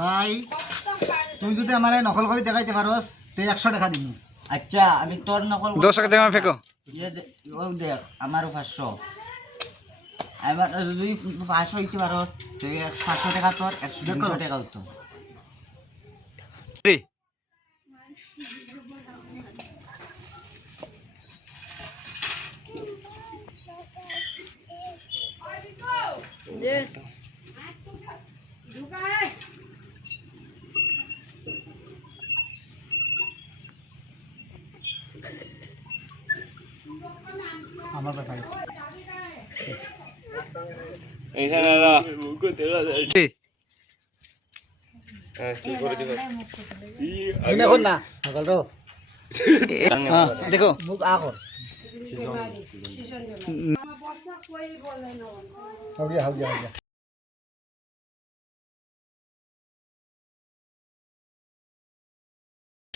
ভাই তুই যদি আমার নকল করে দেখাইতে পারস তে 100 টাকা দিবি। আচ্ছা আমি তোর নকল 10 টাকা দেওয়া ফেকো ও দেখ আমারও 500 আমার যদি 500 হইতে পারস তুই 700 টাকা তোর 100 টাকা হইতো। আমার কথা দেখুন না নকল তো দেখো মুখ আ কর हो गया